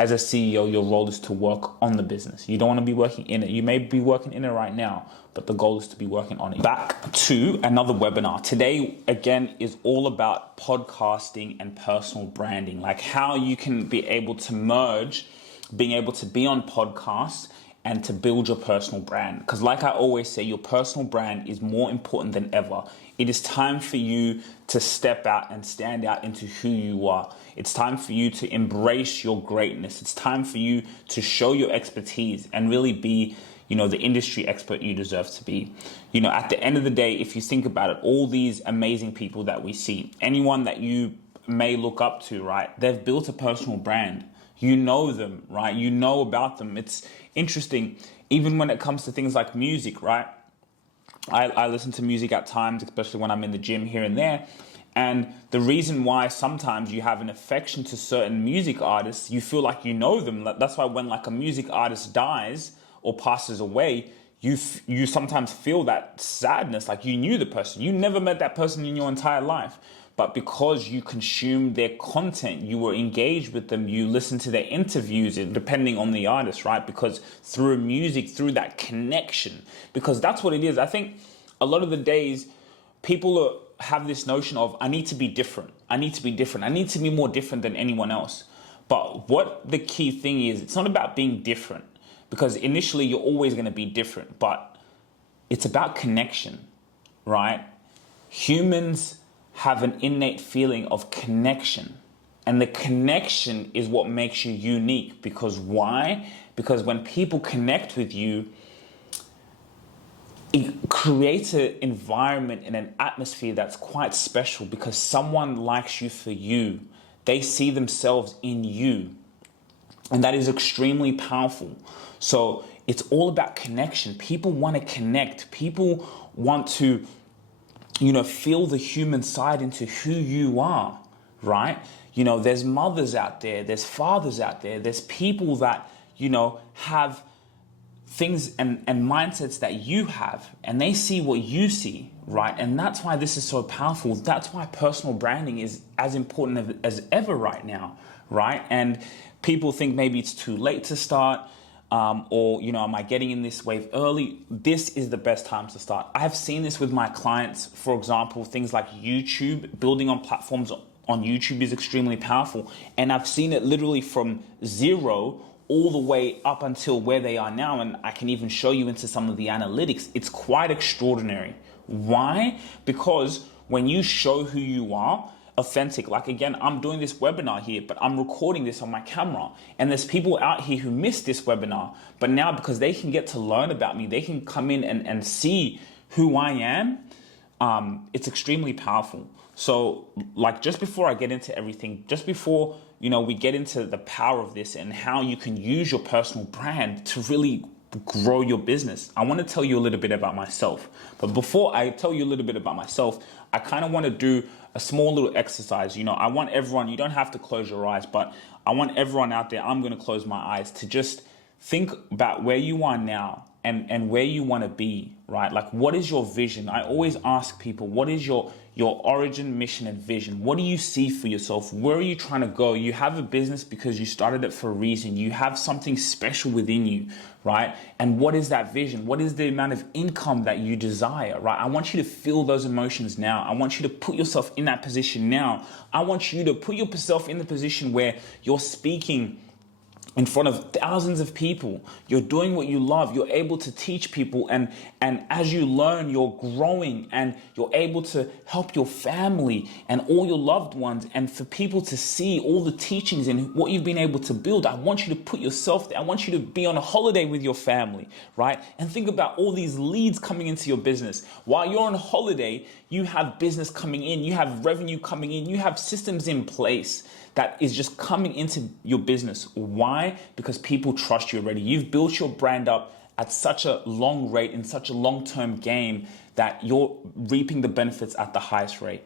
as a CEO, your role is to work on the business. You don't want to be working in it. You may be working in it right now, but the goal is to be working on it. Back to another webinar. Today, again, is all about podcasting and personal branding, like how you can be able to merge being able to be on podcasts and to build your personal brand. Because like I always say, your personal brand is more important than ever. It is time for you to step out and stand out into who you are. It's time for you to embrace your greatness. It's time for you to show your expertise and really be, the industry expert you deserve to be. At the end of the day, if you think about it, all these amazing people that we see, anyone that you may look up to, right? They've built a personal brand. You know them, right? You know about them. It's interesting, even when it comes to things like music, right? I listen to music at times, especially when I'm in the gym here and there. And the reason why sometimes you have an affection to certain music artists, you feel like you know them. That's why when like a music artist dies or passes away, you sometimes feel that sadness, like you knew the person. You never met that person in your entire life. But because you consumed their content, you were engaged with them, you listened to their interviews, depending on the artist, right? Because through music, through that connection, because that's what it is. I think a lot of the days people have this notion of, I need to be different. I need to be different. I need to be more different than anyone else. But what the key thing is, it's not about being different, because initially you're always going to be different, but it's about connection, right? Humans have an innate feeling of connection, and the connection is what makes you unique. Because why? Because when people connect with you, it creates an environment and an atmosphere that's quite special, because someone likes you for you. They see themselves in you, and that is extremely powerful. So it's all about connection. People want to connect. People want to feel the human side into who you are, right? There's mothers out there, there's fathers out there, there's people that, have things and mindsets that you have, and they see what you see, right? And that's why this is so powerful. That's why personal branding is as important as ever right now, right? And people think maybe it's too late to start. Or, am I getting in this wave early? This is the best time to start. I have seen this with my clients. For example, things like YouTube, building on platforms on YouTube is extremely powerful. And I've seen it literally from zero all the way up until where they are now. And I can even show you into some of the analytics. It's quite extraordinary. Why? Because when you show who you are, authentic, like again, I'm doing this webinar here, but I'm recording this on my camera, and there's people out here who missed this webinar, but now because they can get to learn about me, they can come in and see who I am. It's extremely powerful. So like, just before I get into everything, just before we get into the power of this and how you can use your personal brand to really grow your business, I want to tell you a little bit about myself. But before I tell you a little bit about myself, I kind of want to do a small little exercise. I want everyone, you don't have to close your eyes, but I want everyone out there, I'm going to close my eyes, to just think about where you are now and where you want to be, right? Like, what is your vision? I always ask people, what is your origin, mission, and vision? What do you see for yourself? Where are you trying to go? You have a business because you started it for a reason. You have something special within you, right? And what is that vision? What is the amount of income that you desire, right? I want you to feel those emotions now. I want you to put yourself in that position now. I want you to put yourself in the position where you're speaking in front of thousands of people. You're doing what you love. You're able to teach people, and as you learn, you're growing, and you're able to help your family and all your loved ones, and for people to see all the teachings and what you've been able to build. I want you to put yourself there. I want you to be on a holiday with your family, right? And think about all these leads coming into your business. While you're on holiday, you have business coming in, you have revenue coming in, you have systems in place that is just coming into your business. Why? Because people trust you already. You've built your brand up at such a long rate, in such a long-term game, that you're reaping the benefits at the highest rate.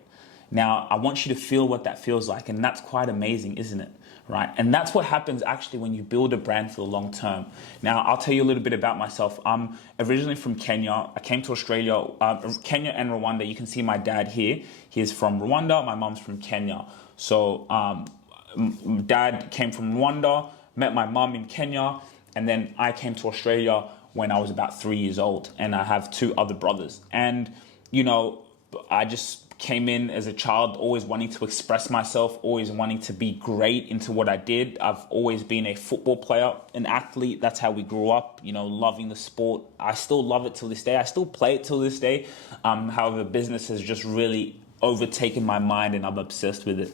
Now, I want you to feel what that feels like, and that's quite amazing, isn't it? Right? And that's what happens actually when you build a brand for the long term. Now, I'll tell you a little bit about myself. I'm originally from Kenya. I came to Australia, Kenya and Rwanda. You can see my dad here. He's from Rwanda. My mom's from Kenya. So dad came from Rwanda, met my mum in Kenya, and then I came to Australia when I was about 3 years old, and I have 2 other brothers. And, I just came in as a child, always wanting to express myself, always wanting to be great into what I did. I've always been a football player, an athlete. That's how we grew up, loving the sport. I still love it till this day. I still play it till this day. However, business has just really overtaken my mind, and I'm obsessed with it.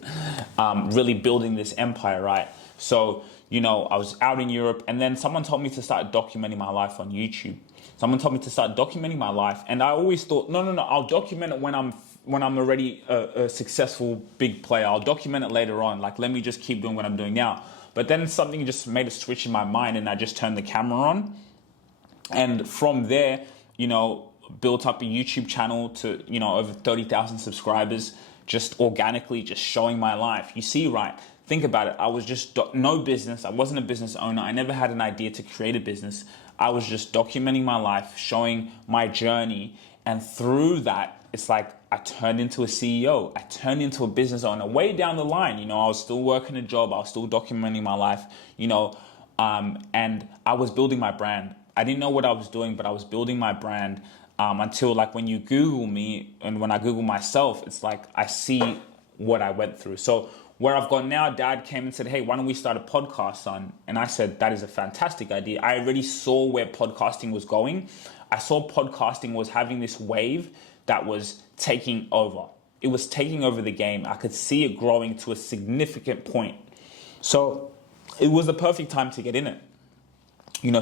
Really building this empire, right? So, I was out in Europe, and then someone told me to start documenting my life on YouTube. Someone told me to start documenting my life, and I always thought, no, I'll document it when I'm already a successful big player. I'll document it later on. Like, let me just keep doing what I'm doing now. But then something just made a switch in my mind, and I just turned the camera on. And from there, built up a YouTube channel to, over 30,000 subscribers, just organically, just showing my life. You see, right? Think about it. I was just no business. I wasn't a business owner. I never had an idea to create a business. I was just documenting my life, showing my journey. And through that, it's like I turned into a CEO. I turned into a business owner. Way down the line, I was still working a job. I was still documenting my life, and I was building my brand. I didn't know what I was doing, but I was building my brand until, like, when you Google me and when I Google myself, it's like I see what I went through. So where I've gone now, Dad came and said, hey, why don't we start a podcast, son? And I said, that is a fantastic idea. I already saw where podcasting was going. I saw podcasting was having this wave that was taking over. It was taking over the game. I could see it growing to a significant point. So it was the perfect time to get in it.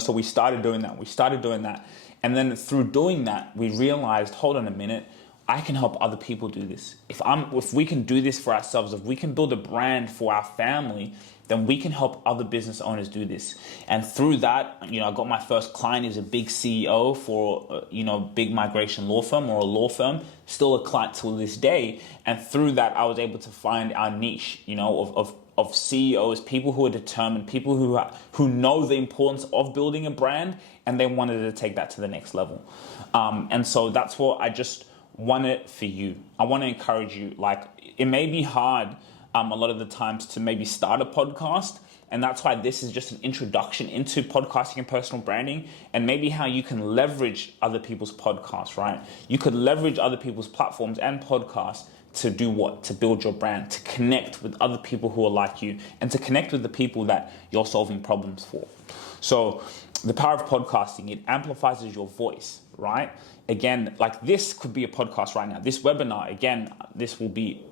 So we started doing that. And then through doing that, we realized, hold on a minute, I can help other people do this. If we can do this for ourselves, if we can build a brand for our family, then we can help other business owners do this. And through that, I got my first client. He's a big CEO for, big migration law firm or a law firm, still a client till this day. And through that, I was able to find our niche, of CEOs, people who are determined, people who know the importance of building a brand, and they wanted to take that to the next level. And so that's what I just want it for you. I want to encourage you. Like, it may be hard a lot of the times to maybe start a podcast, and that's why this is just an introduction into podcasting and personal branding, and maybe how you can leverage other people's podcasts, right? You could leverage other people's platforms and podcasts to do what? To build your brand, to connect with other people who are like you, and to connect with the people that you're solving problems for. So the power of podcasting, it amplifies your voice, right? Again, like, this could be a podcast right now. This webinar, again, this will be,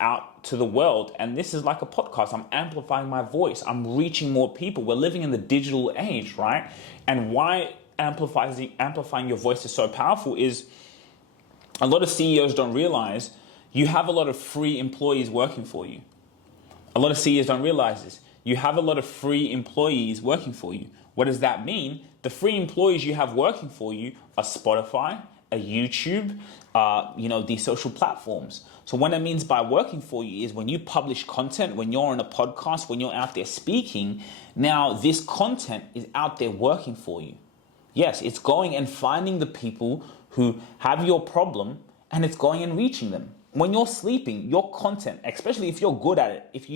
out to the world. And this is like a podcast. I'm amplifying my voice. I'm reaching more people. We're living in the digital age, right? And why amplifying your voice is so powerful is a lot of CEOs don't realize you have a lot of free employees working for you. A lot of CEOs don't realize this. You have a lot of free employees working for you. What does that mean? The free employees you have working for you are Spotify, a YouTube, these social platforms. So what it means by working for you is when you publish content, when you're on a podcast, when you're out there speaking, now this content is out there working for you. Yes, it's going and finding the people who have your problem, and it's going and reaching them. When you're sleeping, your content, especially if you're good at it, if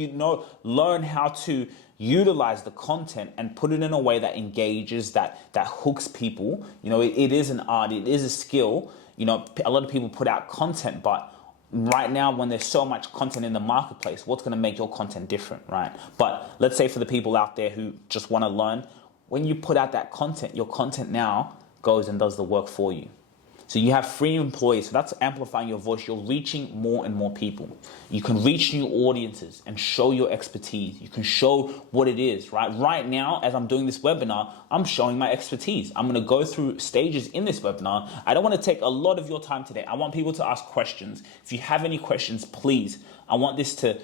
learn how to utilize the content and put it in a way that engages, that hooks people. It is an art, it is a skill. A lot of people put out content, but right now, when there's so much content in the marketplace, what's going to make your content different, right? But let's say for the people out there who just want to learn, when you put out that content, your content now goes and does the work for you. So you have free employees. So that's amplifying your voice. You're reaching more and more people. You can reach new audiences and show your expertise. You can show what it is, right? Right now, as I'm doing this webinar, I'm showing my expertise. I'm going to go through stages in this webinar. I don't want to take a lot of your time today. I want people to ask questions. If you have any questions, please. I want this to,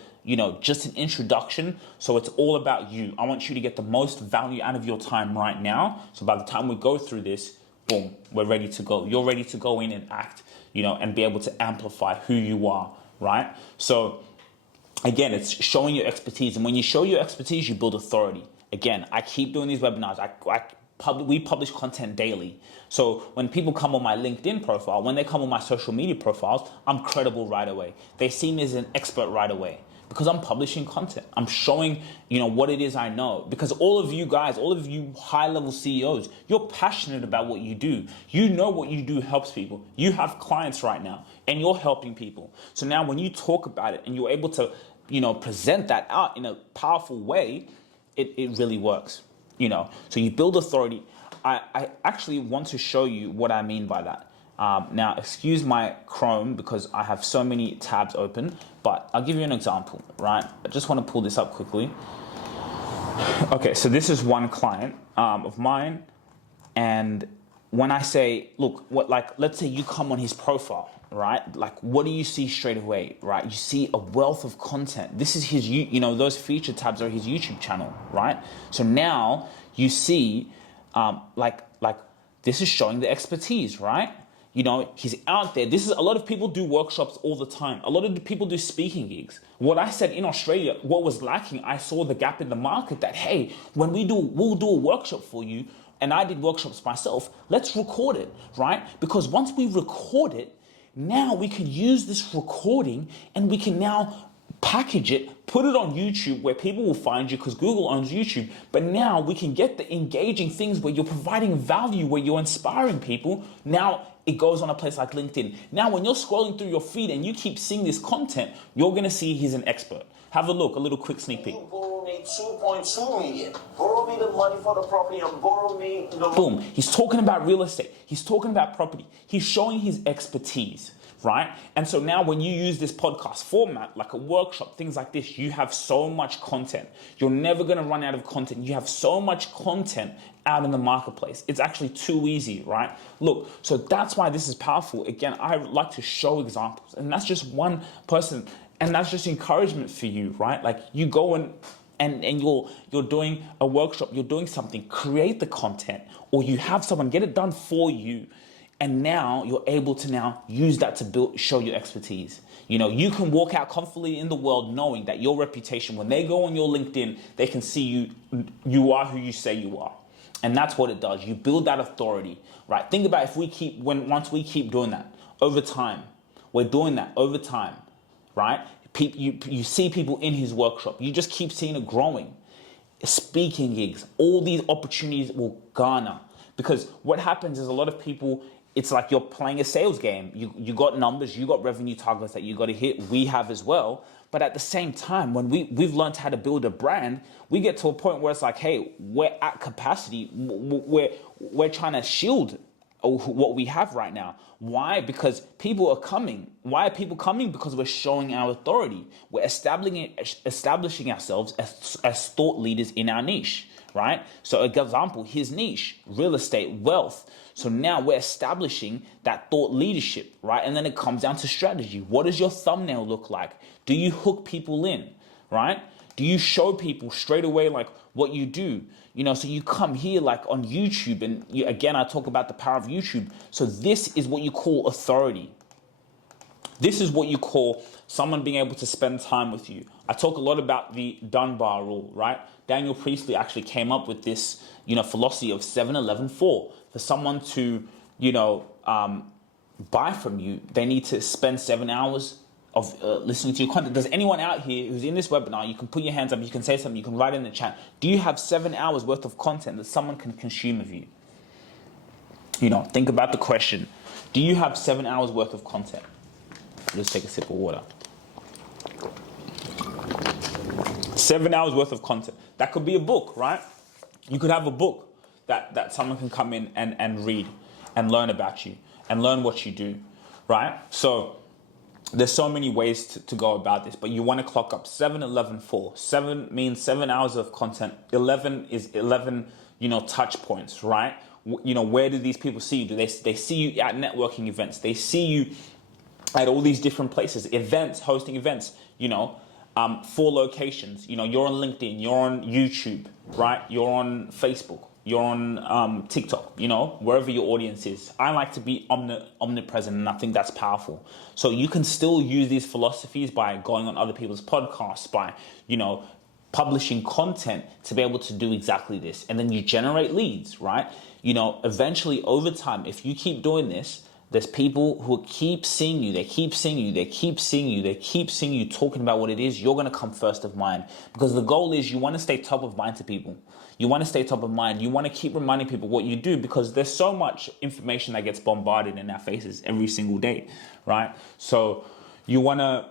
just an introduction. So it's all about you. I want you to get the most value out of your time right now. So by the time we go through this, boom, we're ready to go. You're ready to go in and act, and be able to amplify who you are, right? So again, it's showing your expertise. And when you show your expertise, you build authority. Again, I keep doing these webinars. We publish content daily. So when people come on my LinkedIn profile, when they come on my social media profiles, I'm credible right away. They see me as an expert right away. Because I'm publishing content. I'm showing, what it is I know. Because all of you guys, all of you high-level CEOs, you're passionate about what you do. You know what you do helps people. You have clients right now, and you're helping people. So now when you talk about it and you're able to, present that out in a powerful way, it really works. So you build authority. I actually want to show you what I mean by that. Now, excuse my Chrome because I have so many tabs open, but I'll give you an example, right? I just want to pull this up quickly. Okay, so this is one client of mine, and when I say, look, let's say you come on his profile, right? Like, what do you see straight away, right? You see a wealth of content. This is his, those feature tabs are his YouTube channel, right? So now you see, this is showing the expertise, right? He's out there. A lot of people do workshops all the time. A lot of the people do speaking gigs. What I said in Australia, what was lacking, I saw the gap in the market that, hey, when we'll do a workshop for you, and I did workshops myself, let's record it, right? Because once we record it, now we can use this recording and we can now package it, put it on YouTube where people will find you because Google owns YouTube. But now we can get the engaging things where you're providing value, where you're inspiring people. Now it goes on a place like LinkedIn. Now when you're scrolling through your feed and you keep seeing this content, you're going to see he's an expert. Have a look, a little quick sneak peek. You borrow me 2.2 million. Borrow me the money for the property and borrow me the... Boom. He's talking about real estate. He's talking about property. He's showing his expertise, right? And so now when you use this podcast format, like a workshop, things like this, you have so much content. You're never going to run out of content. You have so much content out in the marketplace. It's actually too easy, right? Look, so that's why this is powerful. Again, I like to show examples, and that's just one person. And that's just encouragement for you, right? Like you go and you're doing a workshop, you're doing something, create the content, or you have someone get it done for you. And now you're able to now use that to show your expertise. You can walk out confidently in the world knowing that your reputation, when they go on your LinkedIn, they can see you are who you say you are. And that's what it does. You build that authority, right? Think about once we keep doing that over time, we're doing that over time. Right? You see people in his workshop. You just keep seeing it growing. Speaking gigs, all these opportunities will garner. Because what happens is a lot of people, it's like you're playing a sales game. You got numbers, you got revenue targets that you got to hit. We have as well. But at the same time, when we've learned how to build a brand, we get to a point where it's like, hey, we're at capacity. We're trying to shield what we have right now. Why? Because people are coming. Why are people coming? Because we're showing our authority. We're establishing ourselves as thought leaders in our niche, right? So, example, his niche, real estate, wealth. So now we're establishing that thought leadership, right? And then it comes down to strategy. What does your thumbnail look like? Do you hook people in, right? Do you show people straight away like what you do? So you come here like on YouTube, and again, I talk about the power of YouTube. So this is what you call authority. This is what you call someone being able to spend time with you. I talk a lot about the Dunbar rule, right? Daniel Priestley actually came up with this, philosophy of 7-11-4. For someone to, buy from you, they need to spend 7 hours of listening to your content. Does anyone out here who's in this webinar, you can put your hands up, you can say something, you can write in the chat. Do you have 7 hours worth of content that someone can consume of you? Think about the question. Do you have 7 hours worth of content? Just take a sip of water. 7 hours worth of content. That could be a book, right? You could have a book that someone can come in and read and learn about you and learn what you do, right? So there's so many ways to go about this, but you want to clock up 7-11-4. 7 means 7 hours of content. 11 is 11, touch points, right? Where do these people see you? Do they see you at networking events? They see you at all these different places, events, hosting events, 4 locations. You're on LinkedIn, you're on YouTube, right? You're on Facebook, you're on TikTok, wherever your audience is. I like to be omnipresent, and I think that's powerful. So you can still use these philosophies by going on other people's podcasts, by, publishing content to be able to do exactly this. And then you generate leads, right? Eventually over time, if you keep doing this, There's people who keep seeing you, they keep seeing you, they keep seeing you, they keep seeing you talking about what it is. You're going to come first of mind, because the goal is you want to stay top of mind to people. You want to stay top of mind. You want to keep reminding people what you do, because there's so much information that gets bombarded in our faces every single day, right? So you want to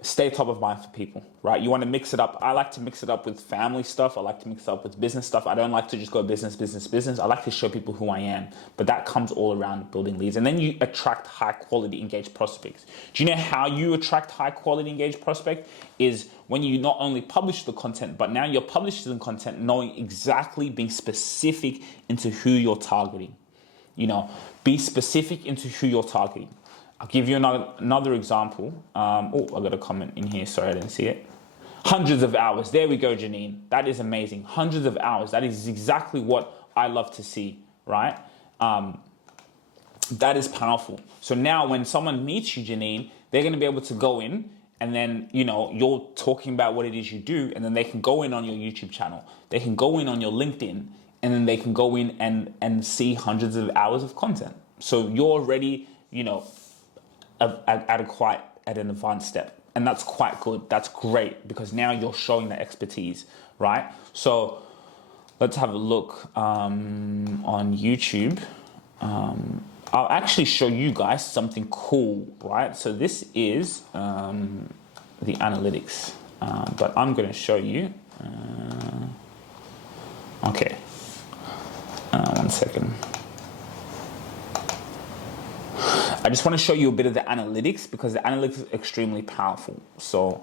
stay top of mind for people, right? You want to mix it up. I like to mix it up with family stuff. I like to mix it up with business stuff. I don't like to just go business, business, business. I like to show people who I am, but that comes all around building leads. And then you attract high quality engaged prospects. Do you know how you attract high quality engaged prospect? Is when you not only publish the content, but now you're publishing the content knowing exactly, being specific into who you're targeting. You know, be specific into who you're targeting. I'll give you another example. Oh, I got a comment in here. Sorry, I didn't see it. Hundreds of hours. There we go, Janine. That is amazing. Hundreds of hours. That is exactly what I love to see, right? That is powerful. So now when someone meets you, Janine, they're going to be able to go in, and then, you know, you're talking about what it is you do, and then they can go in on your YouTube channel. They can go in on your LinkedIn, and then they can go in and see hundreds of hours of content. So you're already, you know, at an advanced step, and that's quite good. That's great, because now you're showing that expertise, right? So let's have a look on YouTube. I'll actually show you guys something cool, right? So this is the analytics, but I'm going to show you. Okay, 1 second. I just want to show you a bit of the analytics, because the analytics is extremely powerful. So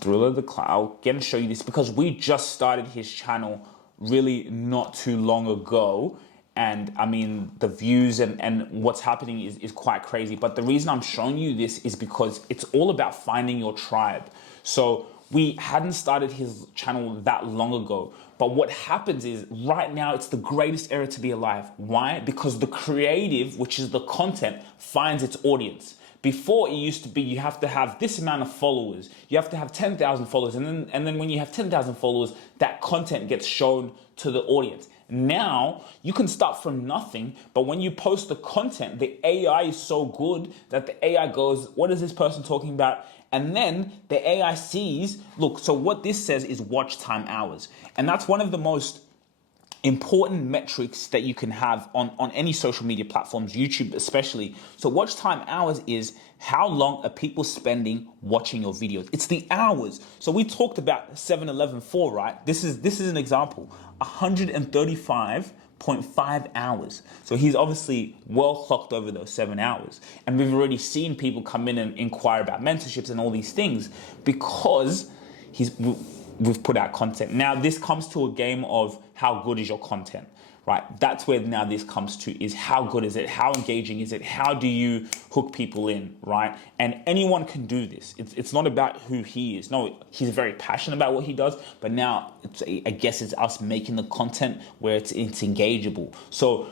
Thriller the Cloud, I'll again show you this, because we just started his channel really not too long ago. And I mean, the views and what's happening is quite crazy. But the reason I'm showing you this is because it's all about finding your tribe. So we hadn't started his channel that long ago. But what happens is right now it's the greatest era to be alive. Why? Because the creative, which is the content, finds its audience. Before, it used to be you have to have this amount of followers. You have to have 10,000 followers. And then when you have 10,000 followers, that content gets shown to the audience. Now, you can start from nothing, but when you post the content, the AI is so good that the AI goes, what is this person talking about? And then the AI sees, look, so what this says is watch time hours. And that's one of the most important metrics that you can have on any social media platforms, YouTube especially. So watch time hours is how long are people spending watching your videos. It's the hours. So we talked about 7-11-4, right? This is an example. 135.5 hours. So he's obviously well clocked over those 7 hours. And we've already seen people come in and inquire about mentorships and all these things because we've put out content. Now this comes to a game of how good is your content, right? That's where now this comes to, is how good is it? How engaging is it? How do you hook people in, right? And anyone can do this. It's not about who he is. No, he's very passionate about what he does, but now I guess it's us making the content where it's engageable. So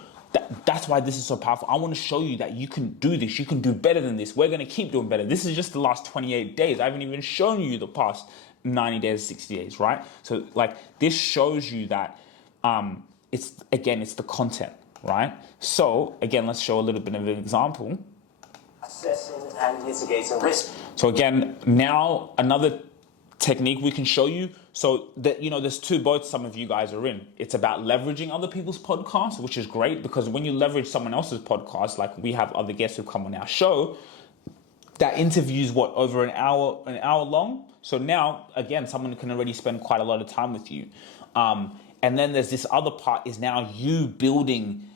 that's why this is so powerful. I want to show you that you can do this. You can do better than this. We're going to keep doing better. This is just the last 28 days. I haven't even shown you the past 90 days, 60 days, right? So like this shows you that it's the content, right? So again, let's show a little bit of an example. Assessing and mitigating risk. So again, now another technique we can show you. So that, you know, there's two boats some of you guys are in. It's about leveraging other people's podcasts, which is great because when you leverage someone else's podcast, like we have other guests who come on our show, that interview's over an hour long. So now, again, someone can already spend quite a lot of time with you. And then there's this other part is now you building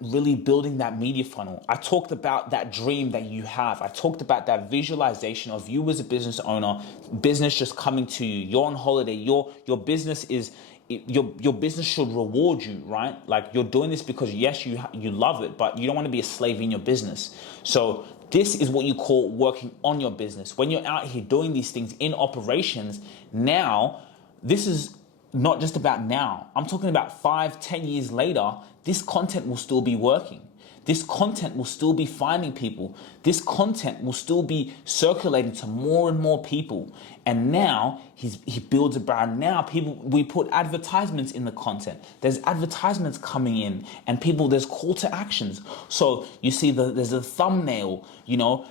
really building that media funnel. I talked about that dream that you have. I talked about that visualization of you as a business owner, business just coming to you. You're on holiday. Your business is, your business should reward you, right? Like you're doing this because yes, you love it, but you don't want to be a slave in your business. So this is what you call working on your business. When you're out here doing these things in operations, now, this is not just about now. I'm talking about 5-10 years later, this content will still be working. this content will still be finding people. This content will still be circulating to more and more people. And now he builds a brand. Now we put advertisements in the content. There's advertisements coming in, and there's call to actions. So you see there's a thumbnail,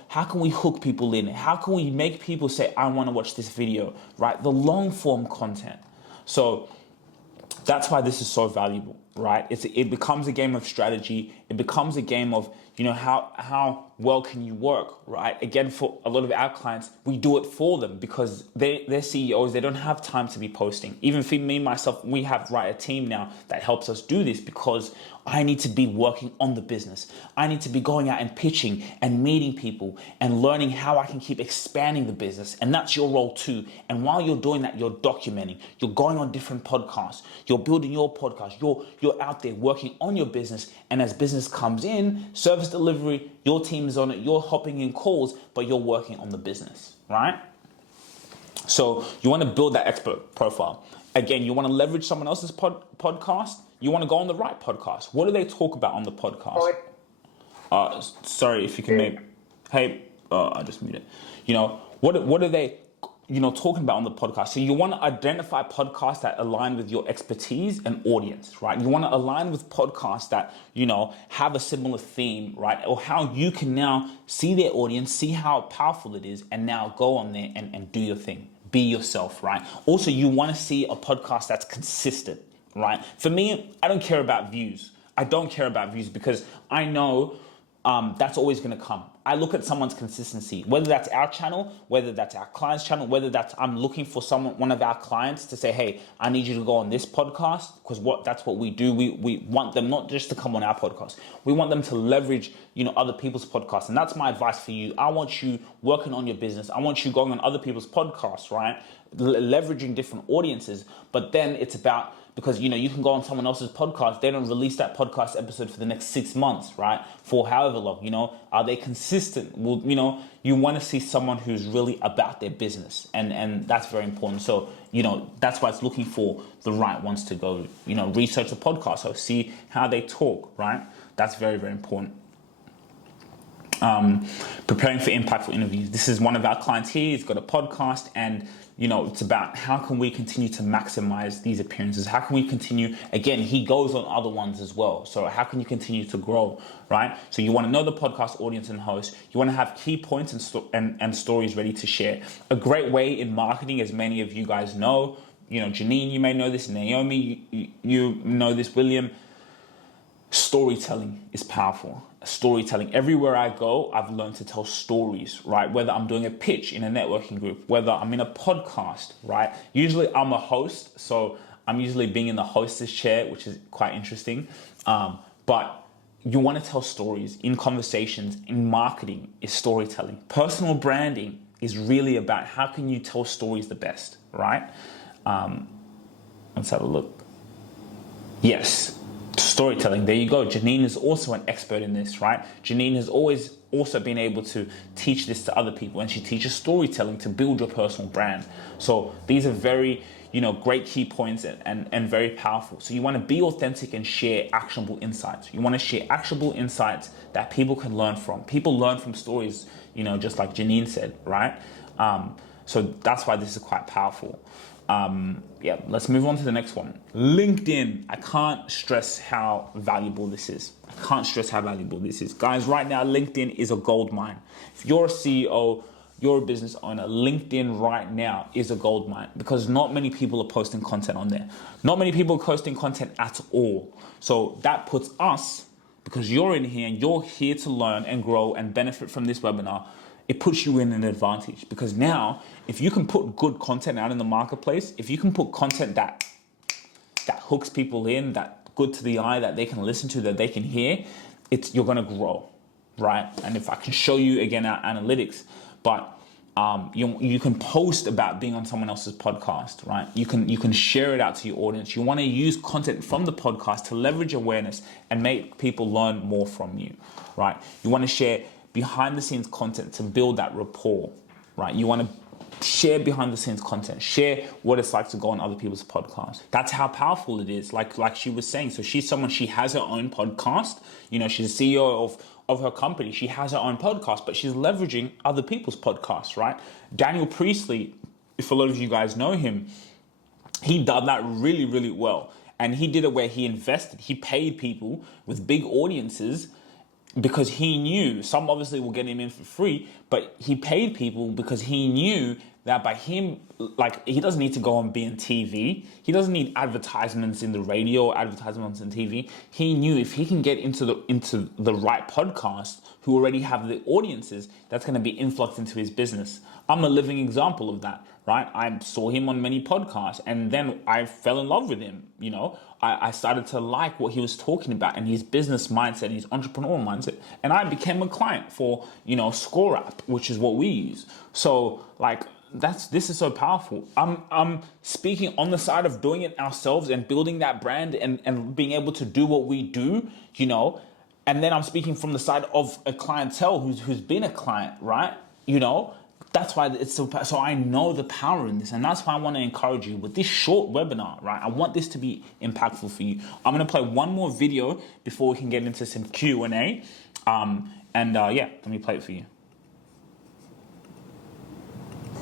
how can we hook people in? How can we make people say, I want to watch this video, right? The long form content. So that's why this is so valuable, right? It becomes a game of strategy. It becomes a game of, how well can you work, right? Again, for a lot of our clients, we do it for them because they're CEOs. They don't have time to be posting. Even for me, myself, we have a team now that helps us do this because I need to be working on the business. I need to be going out and pitching and meeting people and learning how I can keep expanding the business. And that's your role too. And while you're doing that, you're documenting, you're going on different podcasts, you're building your podcast, you're out there working on your business. And as business comes in, service delivery, your team is on it, you're hopping in calls, but you're working on the business, right? So you want to build that expert profile. Again, you want to leverage someone else's podcast. You want to go on the right podcast. What do they talk about on the podcast? Sorry, if you can make... Hey, I just muted. What are they... talking about on the podcast. So you want to identify podcasts that align with your expertise and audience, right? You want to align with podcasts that, have a similar theme, right? Or how you can now see their audience, see how powerful it is, and now go on there and do your thing. Be yourself, right? Also, you want to see a podcast that's consistent, right? For me, I don't care about views. I don't care about views because I know that's always going to come. I look at someone's consistency, whether that's our channel, whether that's our client's channel, whether that's I'm looking for one of our clients to say, hey, I need you to go on this podcast because that's what we do. We want them not just to come on our podcast. We want them to leverage, other people's podcasts. And that's my advice for you. I want you working on your business. I want you going on other people's podcasts, right? Leveraging different audiences. But then it's about, because, you can go on someone else's podcast. They don't release that podcast episode for the next 6 months, right? For however long, are they consistent? Well, you want to see someone who's really about their business. And that's very important. So, that's why it's looking for the right ones to go, research the podcast. So see how they talk, right? That's very, very important. Preparing for impactful interviews. This is one of our clients here. He's got a podcast and, it's about how can we continue to maximize these appearances? How can we continue? Again, he goes on other ones as well. So how can you continue to grow, right? So you want to know the podcast audience and host. You want to have key points and stories ready to share. A great way in marketing, as many of you guys know, Janine, you may know this, Naomi, you know this, William, storytelling is powerful. Storytelling. Everywhere I go, I've learned to tell stories, right? Whether I'm doing a pitch in a networking group, whether I'm in a podcast, right? Usually I'm a host, so I'm usually being in the hostess chair, which is quite interesting. But you want to tell stories in conversations. In marketing is storytelling. Personal branding is really about how can you tell stories the best, right? Let's have a look. Yes. Storytelling. There you go. Janine is also an expert in this, right? Janine has always also been able to teach this to other people, and she teaches storytelling to build your personal brand. So these are very, great key points and very powerful. So you want to be authentic and share actionable insights. You want to share actionable insights that people can learn from. People learn from stories, just like Janine said, right? So that's why this is quite powerful. Let's move on to the next one. LinkedIn. I can't stress how valuable this is. Guys, right now, LinkedIn is a gold mine. If you're a CEO, you're a business owner, LinkedIn right now is a gold mine because not many people are posting content on there. Not many people are posting content at all. So that puts us, because you're in here and you're here to learn and grow and benefit from this webinar, it puts you in an advantage because now if you can put good content out in the marketplace, if you can put content that hooks people in, that good to the eye, that they can listen to, that they can hear, you're going to grow, right? And if I can show you again our analytics, but you can post about being on someone else's podcast, right? You can share it out to your audience. You want to use content from the podcast to leverage awareness and make people learn more from you, right? You want to share behind the scenes content to build that rapport, right? You want to share behind the scenes content, share what it's like to go on other people's podcasts. That's how powerful it is. Like she was saying, so she's someone, she has her own podcast, she's a CEO of her company, she has her own podcast, but she's leveraging other people's podcasts, right? Daniel Priestley, if a lot of you guys know him, he done that really, really well. And he did it where he invested, he paid people with big audiences because he knew, some obviously will get him in for free, but he paid people because he knew that by him, like, he doesn't need to go and be on TV. He doesn't need advertisements in the radio or advertisements on TV. He knew if he can get into the right podcast who already have the audiences, that's going to be influx into his business. I'm a living example of that, right? I saw him on many podcasts and then I fell in love with him. I started to like what he was talking about and his business mindset, his entrepreneurial mindset. And I became a client for, Score App, which is what we use. So like, this is so powerful. I'm speaking on the side of doing it ourselves and building that brand and being able to do what we do, and then I'm speaking from the side of a clientele who's been a client, right? That's why it's so I know the power in this, and that's why I want to encourage you with this short webinar, right? I want this to be impactful for you. I'm going to play one more video before we can get into some Q&A. Let me play it for you.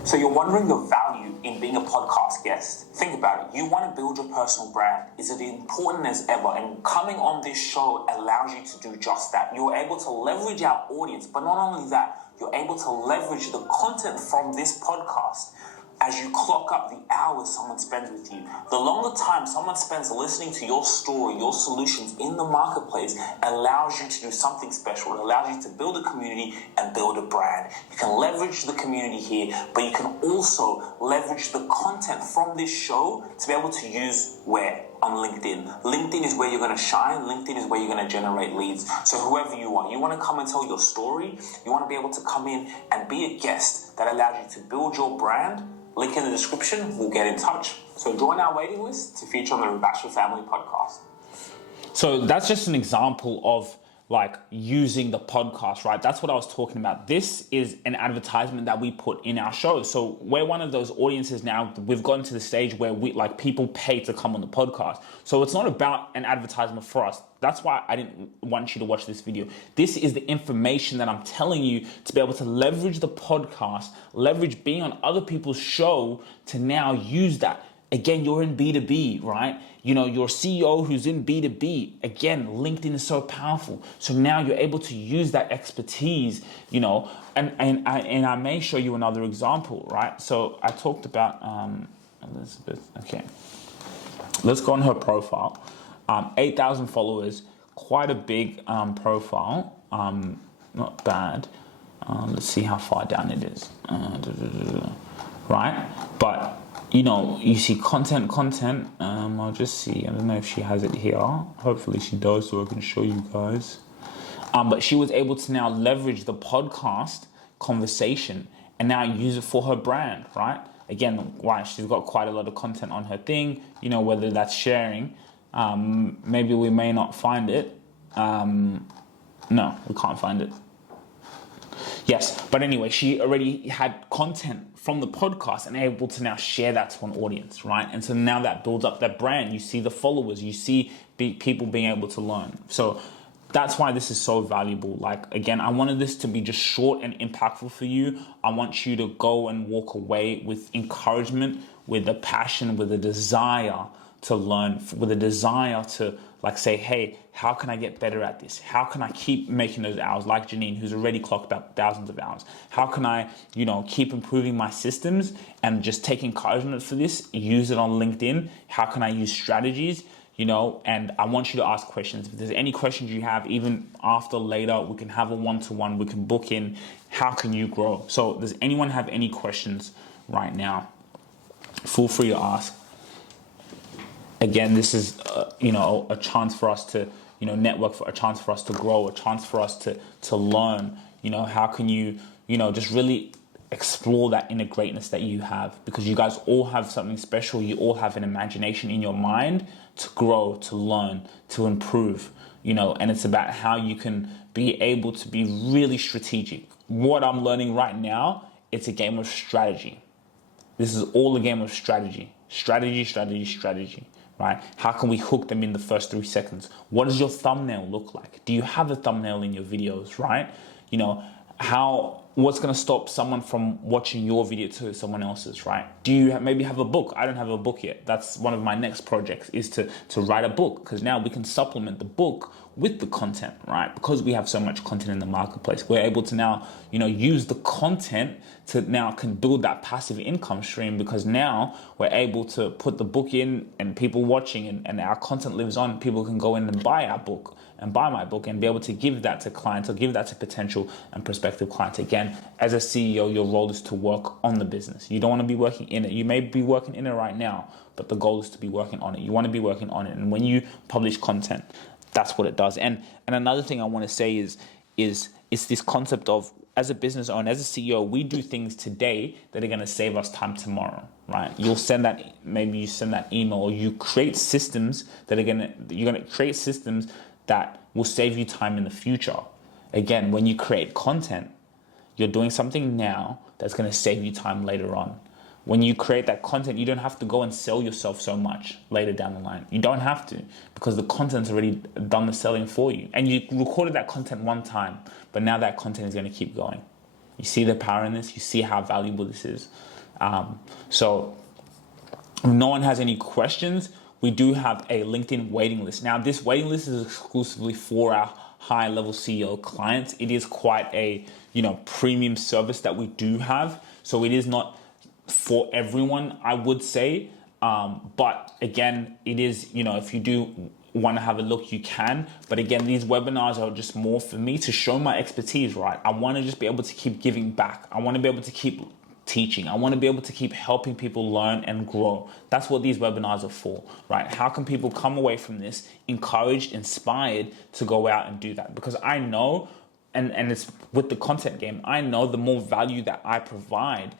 So you're wondering the value in being a podcast guest. Think about it. You want to build your personal brand. Is it important as ever? And coming on this show allows you to do just that. You're able to leverage our audience, but not only that, you're able to leverage the content from this podcast as you clock up the hours someone spends with you. The longer time someone spends listening to your story, your solutions in the marketplace allows you to do something special. It allows you to build a community and build a brand. You can leverage the community here, but you can also leverage the content from this show to be able to use where? On LinkedIn. LinkedIn is where you're going to shine. LinkedIn is where you're going to generate leads. So whoever you want to come and tell your story, you want to be able to come in and be a guest that allows you to build your brand. Link in the description, we'll get in touch. So join our waiting list to feature on the Rubasha Family Podcast. So that's just an example of like using the podcast, right? That's what I was talking about. This is an advertisement that we put in our show. So we're one of those audiences now. We've gotten to the stage where people pay to come on the podcast. So it's not about an advertisement for us. That's why I didn't want you to watch this video. This is the information that I'm telling you to be able to leverage the podcast, leverage being on other people's show to now use that. Again, you're in B2B, right? You're a CEO who's in B2B. Again, LinkedIn is so powerful. So now you're able to use that expertise, and I may show you another example, right? So I talked about Elizabeth. Okay, let's go on her profile. 8,000 followers, quite a big profile. Not bad. Let's see how far down it is. Right, but you see content. I'll just see. I don't know if she has it here. Hopefully she does, so I can show you guys. But she was able to now leverage the podcast conversation and now use it for her brand, right? Again, why she's got quite a lot of content on her thing. Whether that's sharing. Maybe we may not find it. No, we can't find it. Yes, but anyway, she already had content from the podcast and able to now share that to an audience, right? And so now that builds up that brand. You see the followers, you see people being able to learn. So that's why this is so valuable. Like, again, I wanted this to be just short and impactful for you. I want you to go and walk away with encouragement, with a passion, with a desire to learn, with a desire to say, hey, how can I get better at this? How can I keep making those hours? Like Janine, who's already clocked up thousands of hours. How can I, keep improving my systems and just take encouragement for this, use it on LinkedIn? How can I use strategies? And I want you to ask questions. If there's any questions you have, even after later, we can have a one-to-one, we can book in. How can you grow? So does anyone have any questions right now? Feel free to ask. Again, this is, a chance for us to, network, for a chance for us to grow, a chance for us to learn. How can you, just really explore that inner greatness that you have, because you guys all have something special. You all have an imagination in your mind to grow, to learn, to improve, and it's about how you can be able to be really strategic. What I'm learning right now, it's a game of strategy. This is all a game of strategy. Strategy, right? How can we hook them in the first 3 seconds? What does your thumbnail look like? Do you have a thumbnail in your videos, right? You know, what's going to stop someone from watching your video to someone else's, right? Do you maybe have a book? I don't have a book yet. That's one of my next projects, is to write a book, because now we can supplement the book with the content, right? Because we have so much content in the marketplace, we're able to now, you know, use the content to now can build that passive income stream, because now we're able to put the book in and people watching, and our content lives on. People can go in and buy our book and buy my book and be able to give that to clients or give that to potential and prospective clients. Again, as a CEO, your role is to work on the business. You don't want to be working in it. You may be working in it right now, but the goal is to be working on it. You want to be working on it. And when you publish content, that's what it does. And another thing I want to say is this concept of, as a business owner, as a CEO, we do things today that are going to save us time tomorrow, right? You'll send that, maybe you send that email, or you create systems that you're going to create systems that will save you time in the future. Again, when you create content, you're doing something now that's going to save you time later on. When you create that content, you don't have to go and sell yourself so much later down the line. You don't have to, because the content's already done the selling for you. And you recorded that content one time, but now that content is going to keep going. You see the power in this? You see how valuable this is? So if no one has any questions, we do have a LinkedIn waiting list. Now, this waiting list is exclusively for our high-level CEO clients. It is quite a, you know, premium service that we do have. So it is not for everyone, I would say. But again, it is, you know, if you do want to have a look, you can. But again, these webinars are just more for me to show my expertise, right? I want to just be able to keep giving back. I want to be able to keep teaching. I want to be able to keep helping people learn and grow. That's what these webinars are for, right? How can people come away from this encouraged, inspired to go out and do that? Because I know, and it's with the content game, I know the more value that I provide,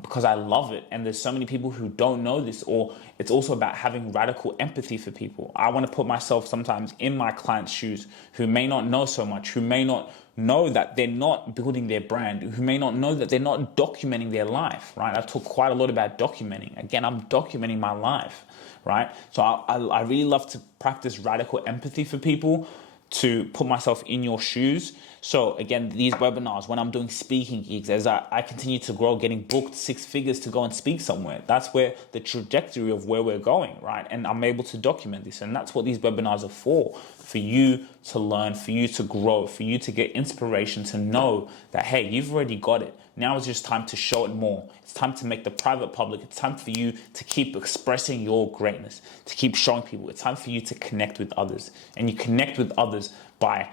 because I love it. And there's so many people who don't know this, or it's also about having radical empathy for people. I want to put myself sometimes in my clients' shoes who may not know so much, who may not know that they're not building their brand, who may not know that they're not documenting their life, right? I talk quite a lot about documenting. Again, I'm documenting my life, right? So I really love to practice radical empathy for people, to put myself in your shoes. So again, these webinars, when I'm doing speaking gigs, as I continue to grow, getting booked 6 figures to go and speak somewhere, that's where the trajectory of where we're going, right? And I'm able to document this. And that's what these webinars are for you to learn, for you to grow, for you to get inspiration, to know that, hey, you've already got it. Now it's just time to show it more. It's time to make the private public. It's time for you to keep expressing your greatness, to keep showing people. It's time for you to connect with others. And you connect with others by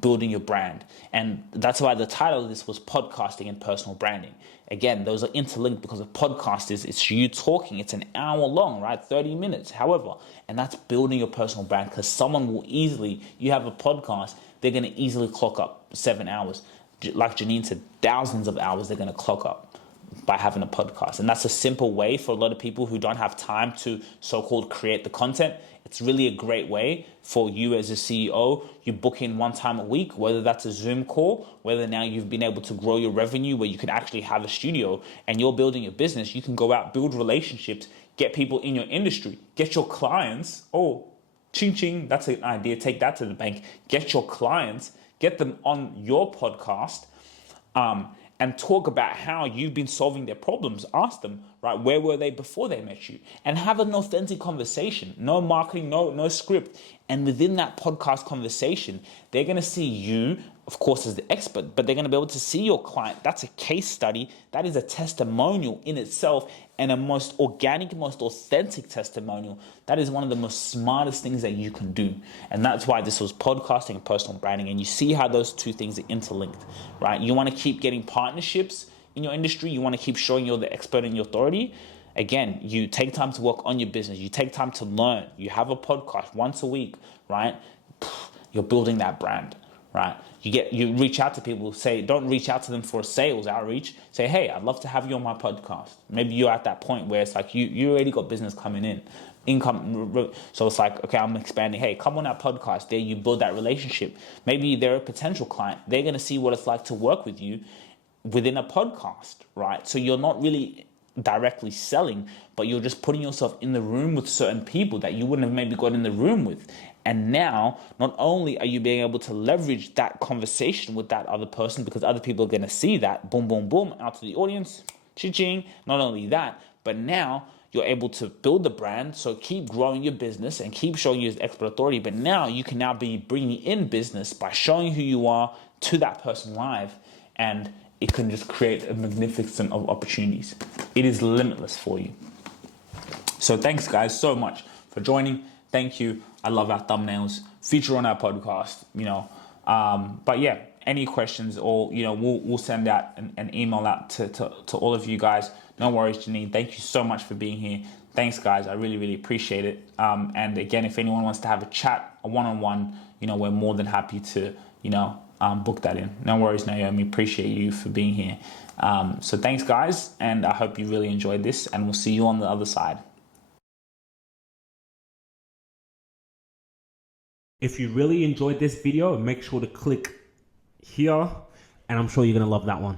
building your brand. And that's why the title of this was Podcasting and Personal Branding. Again, those are interlinked, because a podcast it's you talking. It's an hour long, right? 30 minutes, however. And that's building your personal brand, because someone will easily, you have a podcast, they're going to easily clock up 7 hours. Like Janine said, thousands of hours they're going to clock up by having a podcast. And that's a simple way for a lot of people who don't have time to so-called create the content. It's really a great way for you as a CEO. You book in one time a week, whether that's a Zoom call, whether now you've been able to grow your revenue where you can actually have a studio and you're building your business. You can go out, build relationships, get people in your industry, get your clients. Oh, ching ching, that's an idea. Take that to the bank. Get your clients, get them on your podcast, and talk about how you've been solving their problems. Ask them, right, where were they before they met you? And have an authentic conversation. No marketing, no script. And within that podcast conversation, they're going to see you, of course, as the expert, but they're going to be able to see your client. That's a case study. That is a testimonial in itself, and a most organic, most authentic testimonial. That is one of the most smartest things that you can do. And that's why this was podcasting and personal branding. And you see how those two things are interlinked, right? You want to keep getting partnerships in your industry. You want to keep showing you're the expert in your authority. Again, you take time to work on your business. You take time to learn. You have a podcast once a week, right? You're building that brand, right? You reach out to people, say, don't reach out to them for a sales outreach. Say, hey, I'd love to have you on my podcast. Maybe you're at that point where it's like you already got business coming in, income. So it's like, okay, I'm expanding. Hey, come on that podcast. There you build that relationship. Maybe they're a potential client. They're going to see what it's like to work with you within a podcast, right? So you're not really directly selling, but you're just putting yourself in the room with certain people that you wouldn't have maybe got in the room with. And now, not only are you being able to leverage that conversation with that other person, because other people are going to see that, boom, boom, boom, out to the audience, cha-ching. Not only that, but now you're able to build the brand. So keep growing your business and keep showing you as expert authority. But now you can now be bringing in business by showing who you are to that person live. And it can just create a magnificent of opportunities. It is limitless for you. So thanks guys so much for joining. Thank you. I love our thumbnails. Feature on our podcast, but yeah, any questions or, we'll send out an email out to all of you guys. No worries, Janine. Thank you so much for being here. Thanks guys. I really, really appreciate it. And again, if anyone wants to have a chat, a one-on-one, we're more than happy to, book that in. No worries, Naomi. Appreciate you for being here. So thanks guys. And I hope you really enjoyed this, and we'll see you on the other side. If you really enjoyed this video, make sure to click here, and I'm sure you're going to love that one.